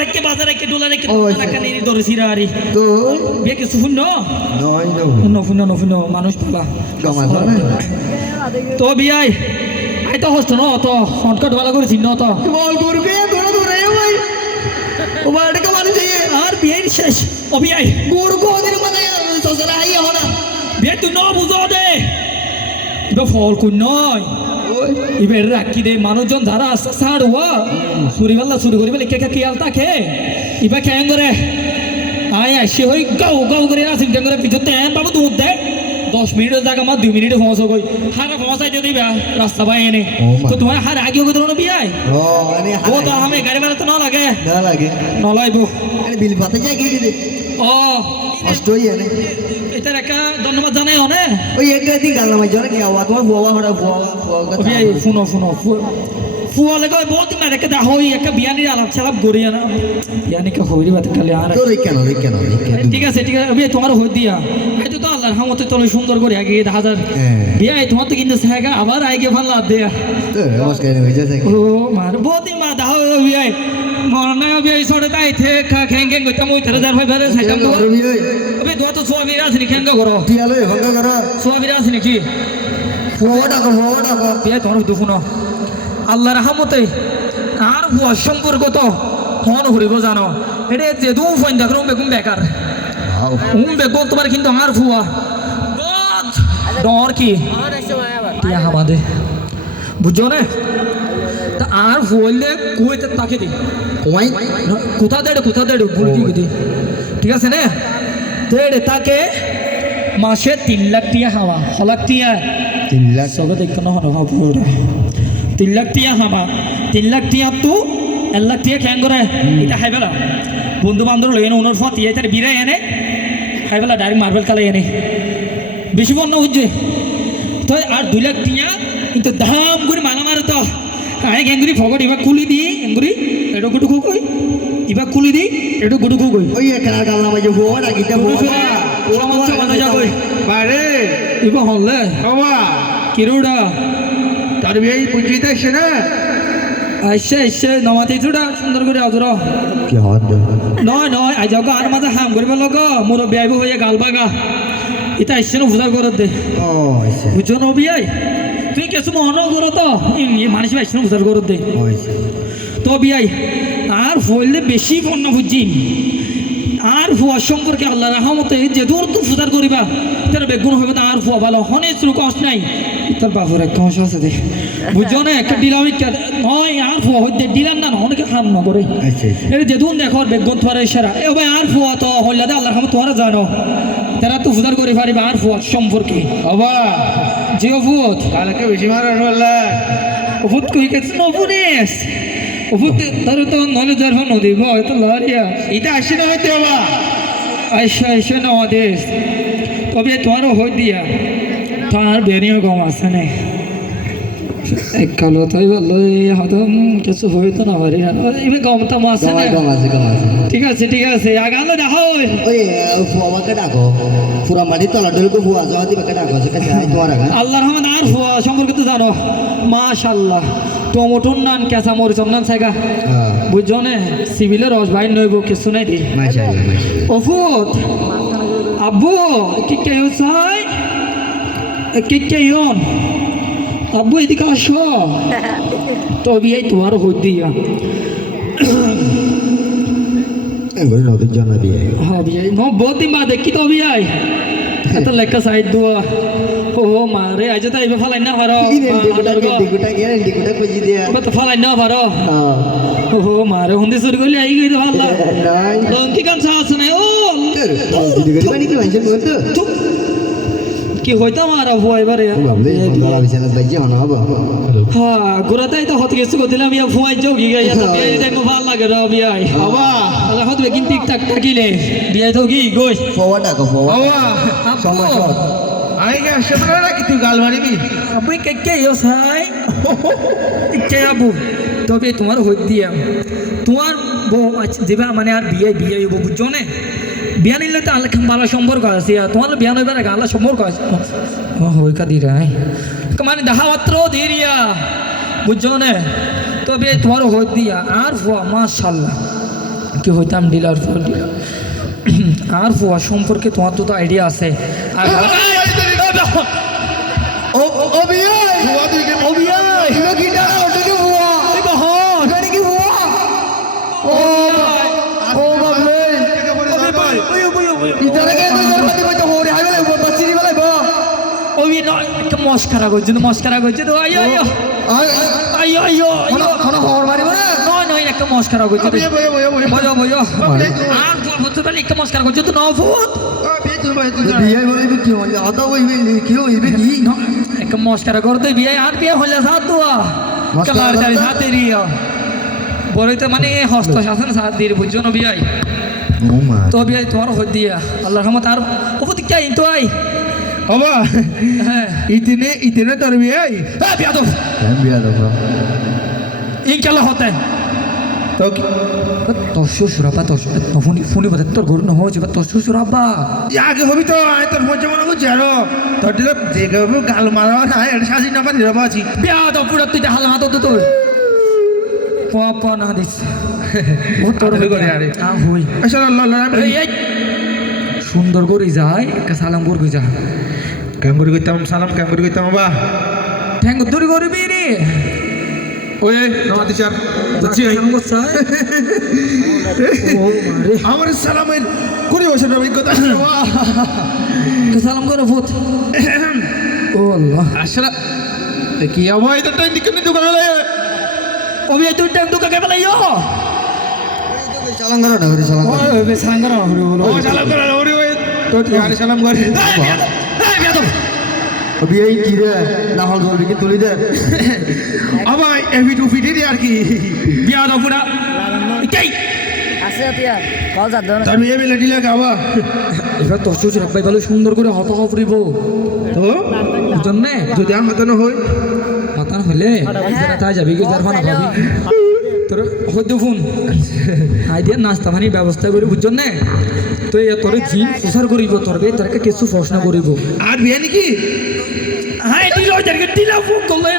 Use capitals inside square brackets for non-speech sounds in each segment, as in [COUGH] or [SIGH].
রাখকে ডোলা রাখকে ও, দোকান আচ্ছা। আক্কানি দরসিরা আরি। তো? বিয়ে কিছু শুন নয় নয়। নফুন নফুন মানুষ পালা। গমাল তো বিয়াই আই তো হস্ত ন তো শর্টকাট ভালো করে চিহ্ন তো। বল করবে ধরে ধরে ভাই ও বাড়ি মানে যাইয়ে আর বিয়ের শেষ। ও বিয়াই। গরু কো দিন সসরা আই হনা বিয়ে তুই ন বুঝো দে। ইবা ফল কোন নয়। ওই। এবার রাখি দে মানুষজন ধারা সার হওয়া চুরি পাল্লা চুরি করি বলে কে কে খেয়াল থাকে। ইবা কেন করে। আয় আসে হই গাও গাও করে আসিম কেন করে পিছতে বাবু দুধ দে। দশ মিনিটের জায়গা আমার দুই মিনিটে পৌঁছো গই। হারা পৌঁছাই যদি রাস্তা পাই এনে। তো তোমার হার আগে হয়ে ধরো বিয়াই ও তো আমি গাড়ি ভাড়া তো না লাগে। না লাগে। নলাইবো। বিল পাতে যাই দিদি ও কষ্ট হই একটা ধন্যবাদ জানাই অনে ওই দিন গাল মাই জরে কি আওয়া? তোমার বুয়া হড়া বুয়া ও বিয়াই শুনো শুনো কয় বহুত দিন একটা দা হই একটা বিয়ানির আলাপ ছালাপ গড়িয়া না বিয়ানিকে হইরি বাতে কালে আর। কেন কেন ঠিক আছে ঠিক আছে বিয়ে তোমার হই দিয়া। তো আল্লাহর রহমতে তোলে সুন্দর করে আগে হাজার হ্যাঁ। বিয়ে তোমার তো কিন্তু সেগা আবার আইগে ভালো লাভ দেয়া। তো নমস্কার যাচ্ছে ও মার বহুত মা দাও বিয়ে মরনা বিয়ে সরে তাই থে খা খেং খেং কইতা মই তেরে যার ভাই সাইতাম তো আবে দোয়া তো নি করো টিয়ালো কর ফোটা কর ফোটা কর বিয়ে রহমতে আর হুয়া সম্পর্ক তো হন হরিব জানো। এটা যে দু ফোন দেখো বেগুন বেকার উম বেগো তোমার কিন্তু ফুয়া গজ ডর কি? টিয়া হামাদে বুঝছ না আর ফুয়াইলে কুয়েতে তাকে দি কমাই কোথা দেড়ে কোথা দেড়ে ভুল কি দি ঠিক আছে না দেড়ে তাকে মাসে তিন লাখ টিয়া হাওয়া হলাক টিয়া তিন লাখ সবে দেখতে না ওরা তিন লাখ টিয়া হামা তিন লাখ টিয়া তো এক লাখ টিয়া ক্যাং করে এটা হাই বেলা বন্ধু বান্ধব লই এনে উনোর ফতি এটার বিরে এনে হাই বেলা ডাইরেক্ট মার্বেল কালে এনে বেশি বন্য হচ্ছে তো আর দুই লাখ টিয়া কিন্তু দাম আয় গেঙ্গুরি ফগট এবার খুলি দি এঙ্গুরি এটো গুটু কই এবার খুলি দি এটো গুটু কই ওই একটা গাল মাই যে ফোটা কিটা ফোটা সমস্যা মানা যাবে। বারে। এবার হলে বাবা কিরোডা। তার বিয়ে বুঝিতে আসছে না? আইসে আইসে নমাতে চুড়া সুন্দর করে আজর। কি হদ নয় নয় আই যাও আর মাঝে হাম করিব লগ। মোর বিয়াইব হয়ে গাল বাগা। এটা আইসে না বুঝার করে দে। ও আচ্ছা বুঝছ না বিয়াই তুই কিছু মহন করো তো? মানুষ আইসে না বুঝার করে দে। তো বিয়াই আর ফললে বেশি পণ্য বুঝছি আর ফুয়া সম্পর্কে আল্লাহ রাহমতে যে দূর তো ফুজার করিবা তার বেগুন হবে না আর ফুয়া ভালো হনে শুরু কষ্ট নাই। তার বাপের একটা কষ্ট আছে দে। বুঝছ না একটা ডিলাম নয় আর ফুয়া হইতে ডিলার না অনেকে হাম না করে। আচ্ছা আচ্ছা। এটা যেদুন দেখো বেগুন তোয়ার ইশারা এ ভাই আর ফুয়া তো হইলাদে আল্লাহ রহমত তোয়ারা জানো। তারা তো ফুজার করে পারিবা আর ফুয়া সম্পর্কে বাবা জিও ফুত কালকে বেশি মারা হল্লা ওফুত কই গেছে? নবুনেস। ওফুত তার তো নলে জারফা নদী ভয় তো লারিয়া। এটা আসছে না হইতে বাবা আইসা আইসা না তবে তোমারও হই দিয়া। তার বেরিয়ে গম আছে না। এক কালো তাই বলল উম, কিছু হইতো না পারি এবার মাছ আছে আছে ঠিক আছে ঠিক আছে আগালে দেখো ওই ফুয়াকে ডাকো পুরা মাটি তলা ডলকে ফুয়া যাওয়া দিবে ডাকো সে কাছে আই তোমার আগা রহমান আর ফুয়া সম্পর্কে তো জানো মাশাল্লাহ টমেটোর নান কেঁচা মরিচ নান সাইগা হ্যাঁ বুঝছ না সিভিলের রস ভাই নইব কিছু নাই দি মাশাআল্লাহ আব্বু কি কে চাই কি কে ইয়ন আব্বু এদিকে আসো তবে এই তোমার হই দিয়া এগুলো নতুন জানা দিয়ে হ্যাঁ বিয়াই ন বহুত দিন বাদে কি তো বিয়াই এত লেখা সাইড দুয়া ও মারে আজ তো আইবে ফালাই না পারো তো ফালাই না পারো হ্যাঁ ও মারে হুন্দি চুরি করলে আই গই তো ভালো লঙ্কি কান সাহস নাই ও যদি গরি মানে কি মানছেন বলতো থু। কি হইতো মারা ভুয়া এবারে? হ্যাঁ ঘোরাতেই তো হত কিছু করছিলাম ইয়া ফুয়াই গাইয়া তো বিয়াই ভালো লাগে র বিয়াই। বাবা তাহলে হত বেগিন টিক টাক টাকিলে বিয়াই তো কি গই ফোয়া ডাকো ফোয়া বাবা সমস্যা আমি কি তুই গাল মারিবি? আবু কে কে ইয়ো সাই? কে আবু তবে তোমার হই দিয়া। তোমার বউ আচ্ছা, যেবা মানে আর বিয়ে বিয়ে বুঝছ না? বিয়া নিলে তো আল্লাহ ভালো সম্পর্ক আছে তোমার বিয়া নইবার আগে আল্লাহ সম্পর্ক আছে। ও মানে দেখা মাত্র দিরিয়া বুঝছ না? তবে তোমার হই দিয়া আর ফুয়া মাশাল্লাহ। কি হইতাম ডিলার ফুয়া ডিলার [CLEARS THROAT] আর ফুয়া সম্পর্কে তোমার তো আইডিয়া আছে। আর ও ও বিয়াই ইলো কি ডাকা ওটা কি হুয়া এটা কি হুয়া ও ও বাবলে ইতারে কে কই জরবাতি কই তো হোরে হাইবে বাচ্চি বলে বা ওই নয় একটা মস্কারা করছে না মস্কারা করছে। তো কোন মারিব না। নয় নয় একটা মস্কারা করছে। আর একটা মস্কারা করছে। কি আদা হইবে কি হইবে কি? একটা মস্কারা করতে বিয়ে আর বিয়ে হলে সাত দোয়া। মস্কারা কালার চারি করতে? সাথে রিয়া বলেতে মানে হস্ত শাসন সাথ দিয়ে বুঝছ না বিয়াই তো বিয়াই তোমার হই দিয়া। আল্লাহ রহমত। আর ওপর দিকে তো আই। বাবা ইতনে ইতনে তোর বিয়াই হ্যাঁ বিয়া তো কেন বিয়া দাও ইনশাল্লাহ হতে তো শ্বশুর আব্বা তোর ফোনি ফোনি বাদে তোর গরু নহো যে শ্বশুর আব্বা আগে হবি তো আয় তোর মজা মনে করছি আরও তোর দিলে যে গাবে গাল মারা না এটা সাজি না পারি রবা আছি বিয়া তো পুরো তুই হাল হাত তো তোর পাপা না দিস ও তোর আরে করে আরে। আ হই আসলে আল্লাহ আল্লাহ এই, এই। সুন্দর করে যায় একটা সালাম করবি যা কেমন করে কইতাম সালাম কেমন করে কইতাম বাবা ঠ্যাঙ্গ দূরি করবি রে। ওই নমাতি চার যাচ্ছি আমার সালামের কুড়ি বছর অভিজ্ঞতা। সালাম করো ভূত। ও আল্লাহ। আসলে কি আবার এটা টাইম দিকে বিয়া তুই ঠ্যাঙ্গ তো কাকে বলাইও চালান করো না করে। চালান ও বে সালাম করো বলো। ও সালাম করে ওরে ওই। তো আর সালাম করে এই বিয়া তো ও বিয়াই কি রে না হল জলদি কি তুলি দে। আবার এভি টু ফিটি আর কি। বিয়া তো পুরা কেই? আছে কল এবার ভালো সুন্দর করে হত হফরিব তো? যদি আমার হয় পাতান হলে। তা যাবি কি তোর হইতে ফোন আইডিয়া নাস্তা পানির ব্যবস্থা করে বুঝছেন না? তো এ তোর জিম প্রসার করিব তোর বে তোরকে কিছু প্রশ্ন করিব। আর বিয়ে নাকি? হ্যাঁ দিল ওইটাকে দিলা ফোন করলে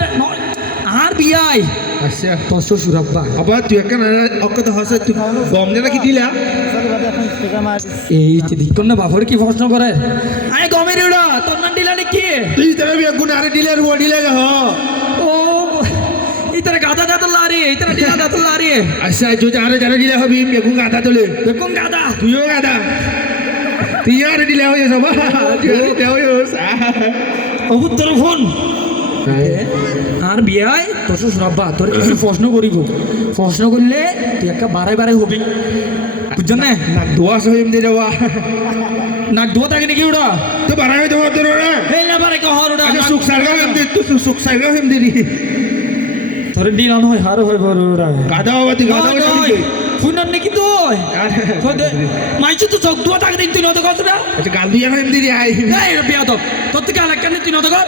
আর বিয়াই আচ্ছা। তোর আব্বা আবার তুই একটা অকত হসে তুই গম দে নাকি দিলা এই দিকন না বাপরে কি প্রশ্ন করে? আরে গমের ওরা তোর নাম দিলা নাকি? তুই তারা বিয়ে গুণ আরে দিলে আর ও দিলে হ। দিলা দাঁত লারি আচ্ছা যদি আরে যারা দিলে হবি বিয়ে গুণ গাদা তোলে দেখুন গাদা তুইও গাদা তুই আরে দিলে হয়ে দিলে হয়ে অভুত্তর ফোন আর বিয়াই তোর শ্বশুর আব্বা তোর কিছু প্রশ্ন করিব প্রশ্ন করলে তুই একটা বারাই বারাই হবি বুঝছেন না না দোয়া সহিম দিয়ে দেওয়া নাক ধোয়া থাকে নাকি ওটা তো বাড়াই দেওয়া তোর ওরা এই না বারে কে হর ওটা সুখ সারগাও হেম দে তুই সুখ সারগাও হেম দে ডিল আনো হয় হার হয় বড় ওরা গাদা বাবা তুই গাদা বাবা ফুনার নাকি তো মাইছো তো চোখ দুয়া তাকে দিন তুই নতো কতটা আচ্ছা গাল দিয়া না দিয়ে আই নাই এই বিয়া তো তোর থেকে আলাদা কেন তুই নতো কর।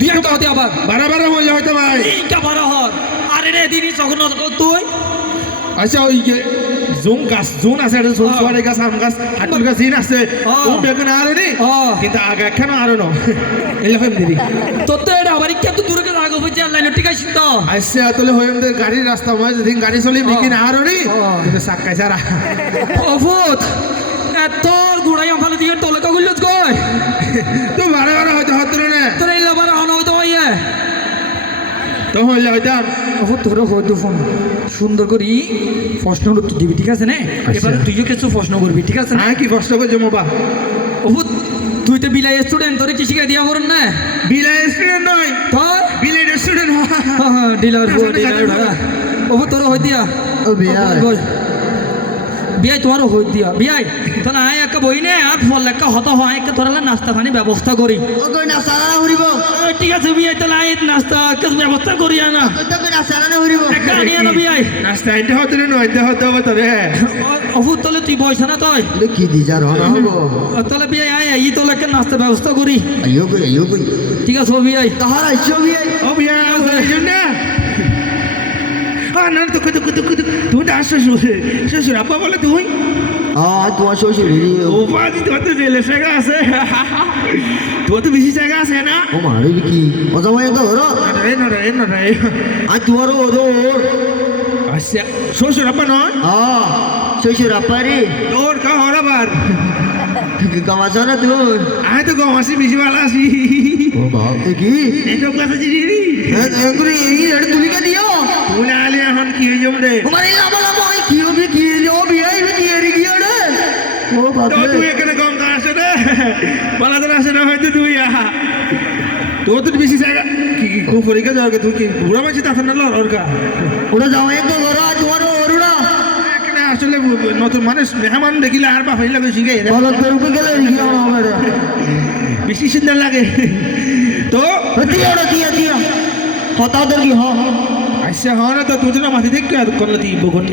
বিয়া তো হতে আবার। বারা বারা হইলে হয়তো ভাই এইটা বড় হর। আরে রে দিনই চোখ নতো কর তুই। আচ্ছা ওই জোন গাছ জোন আছে এটা জোন সোয়ারে গাছ আম গাছ হাতুর গাছ জিন আছে। ও। বেগুন আরও নি। কিন্তু আগে কেন আরও ন। এলে হেম দিদি তোর তো এটা আবার কে তো দূরে কে আগে হইছে লাইন ঠিক আছে তো। আইসে আতলে হইম দে গাড়ির রাস্তা মাঝ যেদিন গাড়ি চলি বিকিন আরও নি। কিন্তু সাক্কাই সারা অভূত! তোর গুড়াই আমফালে দিকে তোলে কাগুল কই তো বারে বারে হয়তো হতো না তোর এই লাবার হন হইতো ইয়ে তো হইলে হয়তো অভূত তোর হয়তো ফোন। সুন্দর করি প্রশ্ন উত্তর দিবি ঠিক আছে না? এবার তুইও কিছু প্রশ্ন করবি ঠিক আছে না? কি প্রশ্ন করছে মোবা? অভূত তুই তো বিলাই স্টুডেন্ট তোরে কি শিখাই দিয়া করুন না? বিলাই স্টুডেন্ট নয়। তোর? বিলাই স্টুডেন্ট হ্যাঁ হ্যাঁ ডিলার ডিলার অভূত তোর হই দিয়া। ও বিয়াই বিয়াই তোমারও হই দিয়া। বিয়াই তো না একটা বই নে আর ফল একটা হত হয় একটা তোরা নাস্তা পানি ব্যবস্থা করি। ও কই না সালানা হরিব ও, ঠিক আছে বিয়াই তাহলে আই নাস্তা ব্যবস্থা করি না বিয়াই। নাস্তা হতো হতো হবে তোরে তাহলে তুই বইস না তুই? কি রহনা হব। তাহলে বিয়াই আয় ই তোলে একটা নাস্তা ব্যবস্থা করি আইও কই আইও কই ঠিক আছে বিয়াই। তাহার আইছো বিয়াই। ও না তো কত কত কত তুই না শ্বশুর শ্বশুর আপা বলে তুই আ তোমার শ্বশুর ও বাজি তো তো জেলে সেগা আছে। তোর তো বেশি জায়গা আছে না? ও মারে কি? ও জামাই তো ঘর নটাই নটাই নটাই আজ তোমার ও ওর আচ্ছা শ্বশুর আপা নয়? আ শ্বশুর আপারি তোর কা হর আবার? না তুই আয় তো গম আসি বেশি ভালো আসি ও বাপ এ কি? এসব কথা জিনিস হ্যাঁ তুলিকা দিও। বলা তোর বেশি জায়গা কি খুব পরীক্ষা যাওয়ার তুই কি বুড়া মাছি তাতে না লর কা ওটা জামাই তো ঘর তোমার ওরুড়া এখানে আসলে নতুন মানুষ মেহমান দেখিলে আর বাপাই লাগে শিখে বলো তোর উপরে গেলে বেশি সুন্দর লাগে তো দিয়া দিয়া দিয়া হতা তোর কি হ আচ্ছা হয় না তো তুই না মাথা আর করলে তুই বকন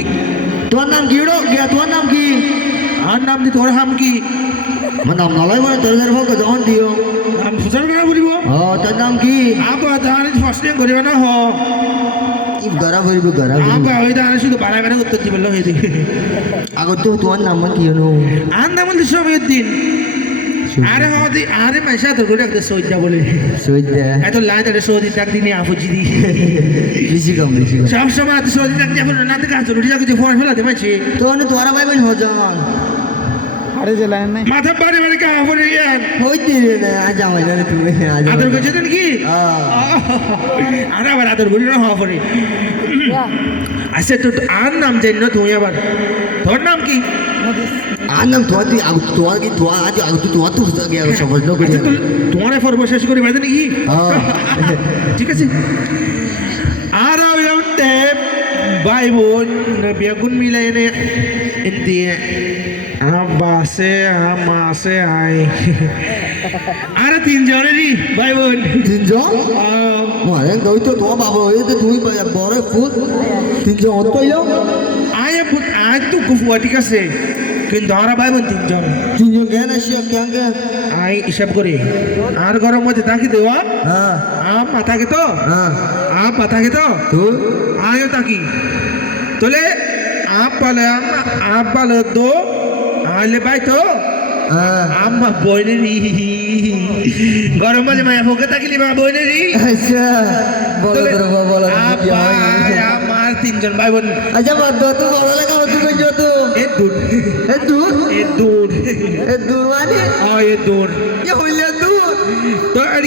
তোমার নাম কি ওড়ো গিয়া তোমার নাম কি আর নাম দি তোর হাম কি আমার নাম নালাই মানে তোর ঘর ভোগ যখন দিও নাম সুচার করা বলিব ও তোর নাম কি আপা তাহলে ফার্স্ট টাইম করিবা না হ গরা ভরিব গরা আপা ওই তাহলে শুধু বাড়া বাড়া উত্তর দিবে হয়ে দিবে আগত তো তোমার নাম কি হলো আর নাম সময়ের দিন আরে হদি আরে মাইসা তো করে একটা সজ্জা বলে। সইদে এত লাই তাহলে সৌদি ডাক দিনে আপুজি দি বেশি কম বেশি কম। সব সময় এত সৌদি ডাক দিয়ে না তো কাজ রুটি যাকে ফোন ফেলাতে মাছি তো মানে তোরা ভাই বোন হজামান মাথা বাড়ি বাড়ি কা পড়ে গেল হইতে রে না আজ আমাই না তুমি আজ আদর করছে তো কি হ্যাঁ। আর আবার আদর করি না হওয়া পরে আচ্ছা তো আর নাম জানি না তুমি আবার। তোর নাম কি? আর নাম তোমার তুই তোমার কি তোমার আজ তুই তোমার তো সমাজ লোক তোমার পর্ব শেষ করি বাড়িতে নাকি? হ্যাঁ। ঠিক আছে। আর ওইতে ভাই বোন বেগুন মিলাই নে দিয়ে বাসে মাসে আই। আর তিনজনেরই ভাই বোন তিনজন? মানে তো তোমার বাবা ওই তো তুমি বড় ফুল। তিনজন অত তো কুফুয়া ঠিক আছে? কিন্তু ভাই বোন তিনজন। তিনজন আসিয়া কেন আই হিসাব করি। আর ঘরের মধ্যে তাকি দেওয়া হ্যাঁ। আম মাথাকে তো? হ্যাঁ। আম মাথাকে তো? তো? আয়ো তাকি তোলে আপ পালে আম আপ পালে দো আলে ভাই তো? হ্যাঁ। আম্মা বইনেরি গরম মাঝে মায়া ফোকে তাকিলি মা বইনেরি আচ্ছা। বলো বলো আমার তিনজন ভাই বোন আচ্ছা এ তো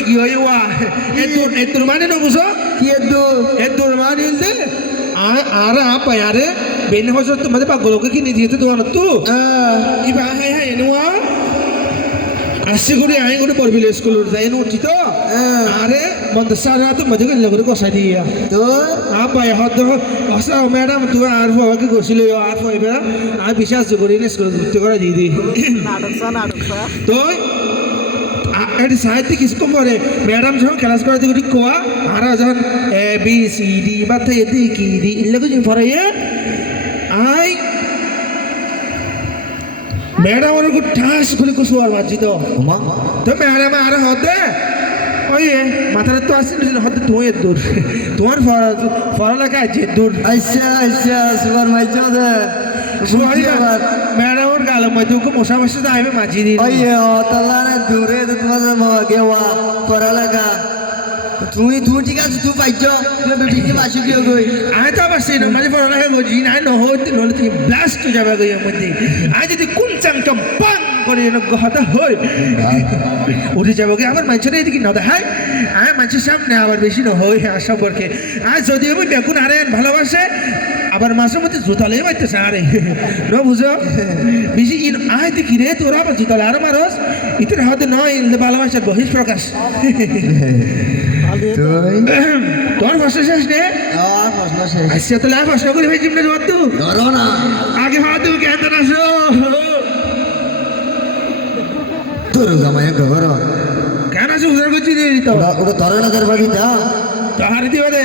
কি হইওয়া এ এ মানে কি এ এ মানে হইছে আর আপ বেন হইছো তোমাদের পাগলকে কিনে দিয়েছে তোমার তো। হ্যাঁ হ্যাঁ এনেওয়া আসছে করে আয় করে পড়বিলে স্কুল যাই উঠি তো। আরে মন্দ সারা তো মজা করে লগরে কষাই দিয়া তো আপা হদ হসা ম্যাডাম তুই আর ফোকে গছিল আর ফইবে আর বিশ্বাস করি না স্কুল ভর্তি করে দিয়ে দি তো এটি সাহিত্য কিছু পরে ম্যাডাম যখন ক্লাস করে দিকে কোয়া আর যখন এ বি সি ডি বা থেকে দি কি দি ইল্লে কিছু পরে আই ম্যাডাম ওর ঠাস করে কুসু আর বাজি তো ওমা তো ম্যাডাম আর হতে ওই মাথাটা তো আসছে হতে তুই দূর। তোমার পড়ালেখা আছে দূর? আচ্ছা আচ্ছা সুপার মাইছো দে ম্যাডাম ওর গালের মধ্যে ওকে মশা মশা তো আমি মাঝি দিই। ওই তলারে দূরে তোমার গেওয়া পড়ালেখা তুমি তুমি ঠিক আছে তুই পাইছ? তুমি ঠিক পাইছো কি গই আমি তো আবার সেই মাঝে পড়ালেখা করছি না নহতে নহলে তুমি ব্লাস্ট হয়ে যাবে এর মধ্যে। আমি যদি কোন চাংটম পাং করে কথা হই। উঠে যাব কি? আমার মানুষের এদিকে না দেখায় আমি মানুষের সামনে আবার বেশি না হই হ্যাঁ সম্পর্কে আর যদি আমি বেগুন আরে ভালোবাসে আবার মাসের মধ্যে জুতালেই মারতেছে আরে। ন বুঝো বেশি ইন আয় দেখি রে তোরা আবার জুতালে আরও মারস। ইতের হাতে নয় ভালোবাসার বহিষ প্রকাশ তোর ভাষা শেষ আর শেষ। আচ্ছা তাহলে আর প্রশ্ন করি ভাই জিমটা জবাব তো আগে তুমি কেন আসো তোর জামাই ঘর। কেন আসো উদার করছি দিয়ে দিত ওটা ওটা ধরে না তোর বাড়ি তো। হারি দিবে দে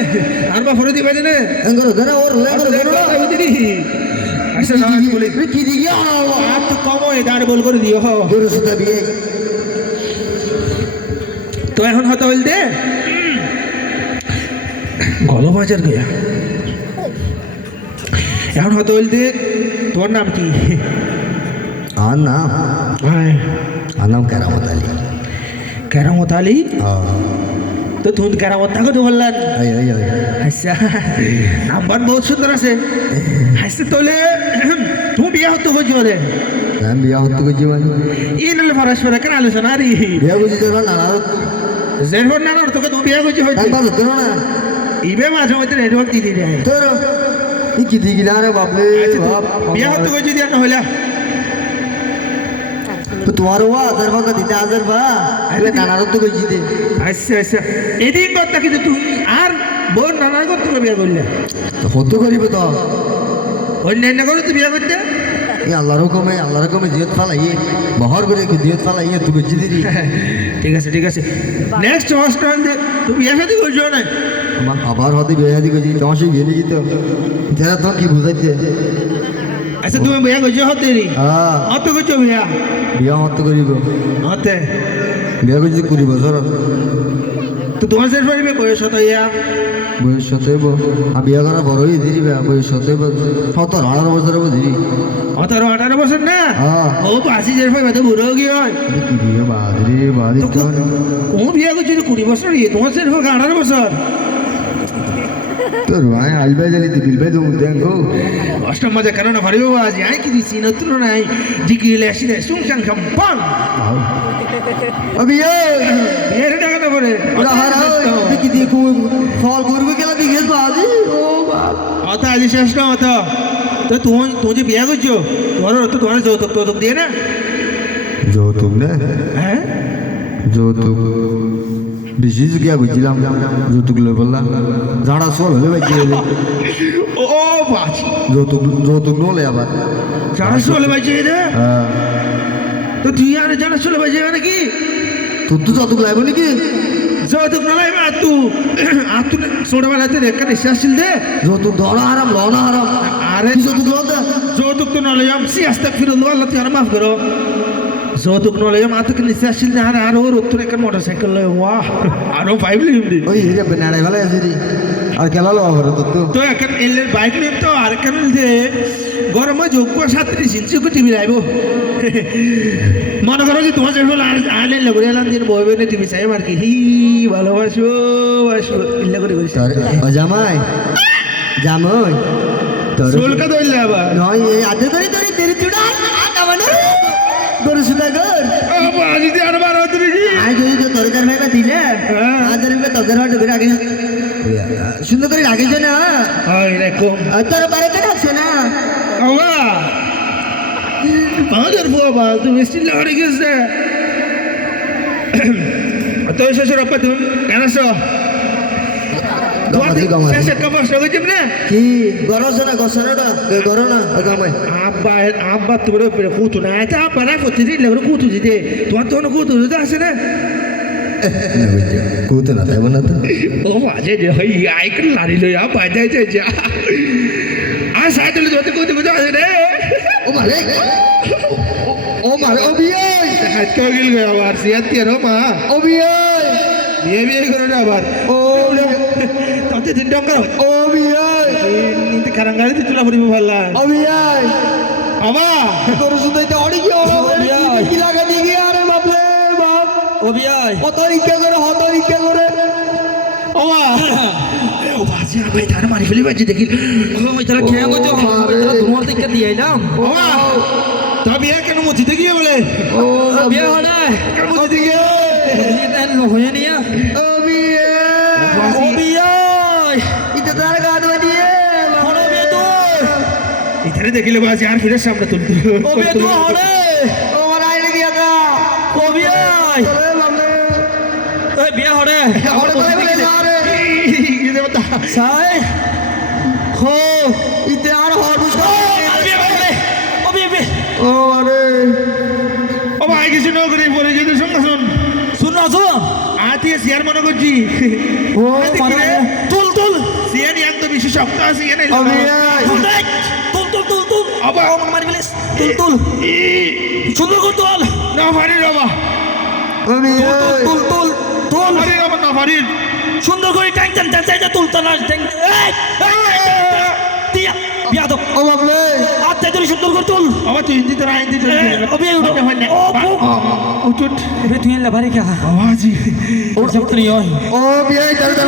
আর বা ফরে দিবে দে এঙ্গর ঘর ওর লেগর ঘর। আচ্ছা না বলি। কি দিয়া আর তো কম দাঁড় বল করে দিও। হো গরু সুতা বিয়ে তো এখন হয়তো হইল দে। গল বাজার গয়া। এখন হয়তো হইল দে। তোর নাম কি? আর নাম? হ্যাঁ আর নাম কেরামত আলী। কেরামত আলী? তো তুমি কেরামত থাকো তো বললেন। আচ্ছা নাম্বার বহুত সুন্দর আছে। আচ্ছা তাহলে তুমি বিয়া হতে হচ্ছে বলে আমি বিয়া হতে করছি মানে ই নাহলে পরস্পর কেন আলোচনা রে? বিয়া করছি তো না না না তোকে তুমি বিয়া করছি হতো না। ইবে মাঝে মধ্যে নেটওয়ার্ক দিয়ে। দিয়ে তোর কি দিকি রে বাপরে আচ্ছা, বিয়া হতে করছি দিয়ে না হইলা? তো বা দিতে আজার বা। আরে নানার তো কইছি দে। আচ্ছা আচ্ছা। এদিন কথা কিন্তু তুই আর বোন নানার করতে বিয়া করলে। তো হতে করিব তো? অন্যান্য করে তুই বিয়া করতে। এই আল্লাহর হুকুমে আল্লাহর হুকুমে দিয়ত ফালাই বহর করে কি দিয়ত ফালাই তুই কইছি দিদি ঠিক আছে ঠিক আছে। নেক্সট হস্টেল তুই বিয়া সাথে করছ না? আমার আবার হতে বিয়া দি কইছি তোমার সেই বিয়ে নিয়ে তো। যারা তো কি বুঝাইতে আচ্ছা তুমি বিয়া করছ হতে রে হ্যাঁ অত করছ বিয়া বিয়া হতে করিব হতে বিয়া করছি কুড়ি বছর তো তোমার শেষ পারিবে বয়স হতো ইয়া বয়স সতেব আর বিয়া করা বড় হয়ে বয়স সতেব সতেরো আঠারো বছর দিদি অতারো আঠারো বছর না ও পাঁচি শেষ পাইবে তো বুড়ো কি হয় কি বিয়ে বাদরি বাদি কোন বিয়া করছ কুড়ি বছর ইয়ে তোমার শেষ আঠারো বছর তোর ভাই আলবাই জানি তুই বিলবাই তো দেখো অষ্টম মজা কেন না ভারি বাবা আজ আই কি দিছি নতুন নাই। ডিগ্রি লেসি দে সুং সাং সাং পাং অবি বিয়ের টাকা না পরে তুই কি দিয়ে খুব ফল করবে গেলা দিকে বাদি ও অত আজ শেষ না অত। তো তুমি তুমি যে বিয়া করছ তোমার তো তোমার যৌতুক যৌতুক দিয়ে না? যৌতুক না? হ্যাঁ? যৌতুক। বেশি গিয়া বুঝছিলাম যৌতুক লই বললাম জানা সল হলে ভাই ও বাচ যৌতুক যৌতুক নলে আবার জানা চলে বাজে রে তো তুই আর জানা চলে বাজে মানে কি তোর তো যৌতুক লাগবে নাকি যৌতুক না লাগবে আর তু আর তু ছোটবেলাতে রেখা নিশ্চয় আসছিল দে যৌতুক ধরা হারাম লনা হারাম আরে যৌতুক যৌতুক তো নলে আমি আস্তে ফিরে আল্লাহ তুই আর মাফ করো লয় ওয়াহ আরও ফাইভ লিখবি ওই হিরে বেনাড়াই ভালো আছে রে আর খেলা লো আবার তোর তো তো এখন এলের বাইক নিয়ে তো আর কেন যে গরমে যোগ্য সাতটি সিনচি কো টিভি লাইব মনে করো যে তোমার যেগুলো আইলেন লগরে এলাম দিন বই বই টিভি চাই আর কি। হি ভালোবাসো বাসো ইল্লা করে করিস জামাই। জামাই। তোর সোলকা দইলে আবার নয় এই আদে করে তোর তেরি চুড়া আটা মানে গরু সুদা গর আবার যদি আর বার হতে দেখি আজ যদি তো তরকার ভাইবা দিলে। আজ যদি তরকার ভাইবা করে আগে। সুন্দর করে রাখিস না। তোর বারে কেন আছে না? আমাদের বাবা তুমি স্টিল লাগাড়ি গেছে তো শ্বশুর আপা তুমি কেন আছো গমাতি গমাতি শেষে কাপড় সঙ্গে যেমনে কি গরজ না গসনটা গর না গামাই আব্বা আব্বা তোমার উপরে কুতু না এটা আব্বা না করতে দিলে ওরা কুতু দিতে। তোমার তো কুতু দিতে আসে না। কুতো না তাই না তো। ও বাজে যে হই আইকন লারি লই আব্বা যাই যাই যা। আর সাইকেল ধরতে কুতু কুতু আসে রে ও মারে। ও মারে ও বিয়ে হাত কে গেল গে সিয়াত কে রো ও বিয়ে বিয়ে বিয়ে করে না আবার। ও বিয়ে নিতে কারাঙ্গারি তো চুলা পড়িব ভাল্লা ও বিয়ে বাবা তোর সুদাইতে অড়ি কি কি লাগা দি গিয়া রে বাপরে বাপ ও বিয়াই কত ইচ্ছা করে হত ইচ্ছা করে বাবা ও বাজে ভাই তার মারি ফেলি বাজে দেখি ওই তারা খেয়ে গেছে তোমার দিকে দিয়ে এলাম বাবা তা বিয়ে কেন মসজিদে গিয়ে বলে ও বিয়ে হলে কেন মসজিদে গিয়ে হয়ে নিয়ে এখানে দেখিলে বাজে আর ফিরে সামনে তুলতে বিয়া হরে হলে। ও আমার আইলে গিয়া গা ও বিয়াই ওরে বাপরে সিয়ার মনে করছি ও মানে তুল তুল ইয়ান তো বেশি শক্ত আছে ইয়ান তুল তুল তুল তুল আবা। ও মানে মারি ফেলিস তুল তুল সুন্দর করে তুল না ভারি বাবা তুল তুল তুল ভারি বাবা না ভারি সুন্দর করে ট্যাং ট্যাং ট্যাং ট্যাং তুলতে না ট্যাং দিয়া বিয়া ও বাপরে করে সুন্দর করে তুল আবার তুই হিন্দি তোরা হিন্দি এ, অবি, উঠো। ও, বুক। উঠুট এবে তুই এলা বাড়ি কে আওয়াজি সব তো নিয়ে ও বিয়াই তার তার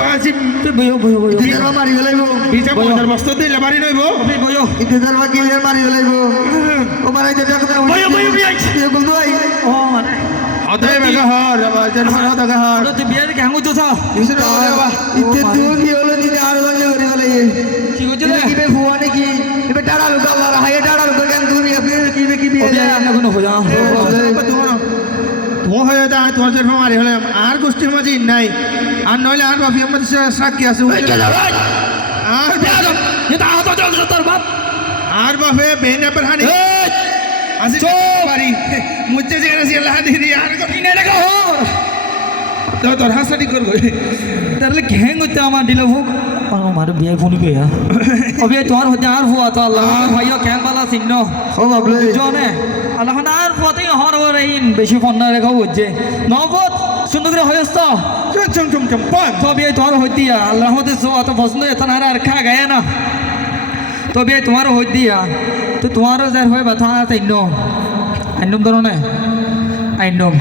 আওয়াজি তুই বইও বইও বইও। দিনের মা মারি ফেলাইব বিজা মজার বস্তু দিলে বাড়ি নইব অবি বইও। দিনের মা গিলে মারি ফেলাইব ও মারাই যেটা কথা বইও বইও বিয়াই বিয়া বলতো আই ও মানে। অতএব বেগা হর আবার জন হর। দগা হর। ওটা তুই বিয়ার কে হাঙ্গু তো থা ইসরে বাবা। ইতে তুই কি হলো দিনে আর গঞ্জে করে ফেলাই কি করছিস এটা রে কি বে ফুয়া নাকি? এবে টাড়া লোক আল্লাহ হাইয়ে টাড়া লোক কেন তুমি আপনি কি বে কি বিয়ে অবি আমরা কোনো হজা তোমার। হয়ে যা তোমার জন্য মারি হলে আর গোষ্ঠীর মাঝে নাই। আর নইলে আর বাপি আমাদের সাক্ষী আছে আর এটা আহত জল তোর বাপ। আর বাপে বেন এবার হানি। আসি পারি মুচ্ছে যে আসি আল্লাহ দিদি আর তো তোর হাসানি করব। তাহলে ঘ্যাং হতে আমার দিল ভোগ। আমার বিয়ে ফোন গয়া অবি তোমার হতে আর হুয়া তো আল্লাহ ভাইয়া ক্যাম্প বালা সিংহ ও বাবলে জনে আল্লাহ আর পথে হর হর এই বেশি ফোন না রেখা বুঝছে নবত সুন্দর করে হয়েছ চম চম চম তবে তোমার হইতে আল্লাহ মতে অত পছন্দ এত না আর খা গায়ে না তবে তোমার হই দিয়া তো তোমারও যার হয় ব্যথা আইন আইনম ধরো না আইনম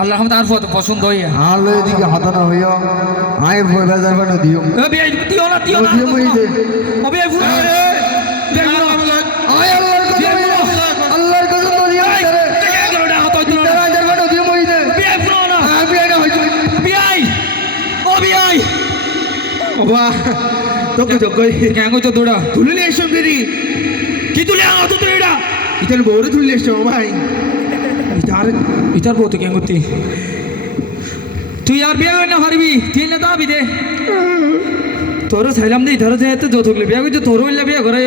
আল্লাহ মতে আর পছন্দ হইয়া আলো এদিকে হাতানো হইয়া আই ভয় বাজার বানো দিও। দিও না দিও না দিও মইতে অবি আই ফুল আয় আল্লাহর কথা আল্লাহর কথা তো দিও রে তারা হাজার বানো দিও মইতে আমি আইনা হইতো বাবা তোকে যোগ্যই দৌড়া? তুলিলে এসব দেরি কি তুলে তুই এটা ইতার বউরে তুলিলে এসব ভাই। ইতার ইতার বউ তো কেন করতি তুই আর বিয়ে না পারবি তুই না দাবি দে? তোর চাইলাম দে ধরো যেহেতু যৌতুকলে বিয়া করছি তোর হইলে বিয়া করে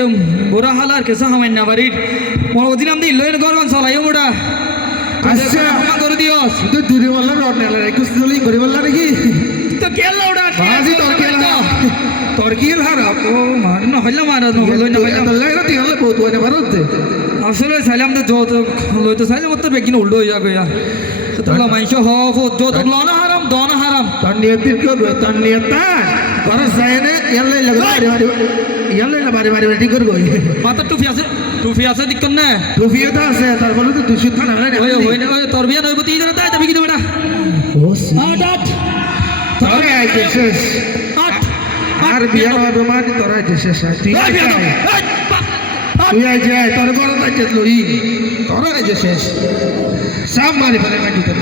বুড়া হালার কেসা হামাই না বাড়ির। মোর ওদিন আমি লইন গরবান চলাই মোটা। আচ্ছা। করে দিওস তো দূরে বললাম রড নেলা একুশ তুলি করে বললা নাকি? তো কেল ওটা বাজি তোর কি কি হারা ও মার না হইলা মার না হইল না হইলাম তোর লাগে তুই হলে বহুত ওনে ভারত আসলে চাইলাম তো যৌতুক লইতে চাইলাম তো বেগিন উল্টো হয়ে যাবে তোলা মাইশ হ যৌতুক লনা হারাম দনা হারাম তোর নিয়তির কি হবে তোর নিয়তা ঘর যায় না ইয়ালে লাগে বাড়ি বাড়ি ইয়ালে বাড়ি বাড়ি বাড়ি করব মাথার টুপি আছে টুপি আছে দিকন না টুফিও তো আছে তারপরে তো দুশো থানা ওই ওই না তোর বিয়া নইব তুই জানা তাই যাবি কি বেটা আট আট তোর আইতে শেষ আর বিয়ার হবে তোরা শেষ তুই তুই যায় তোর গরম লই। তোরা শেষ। সব মারি ফেলে মাটি তোর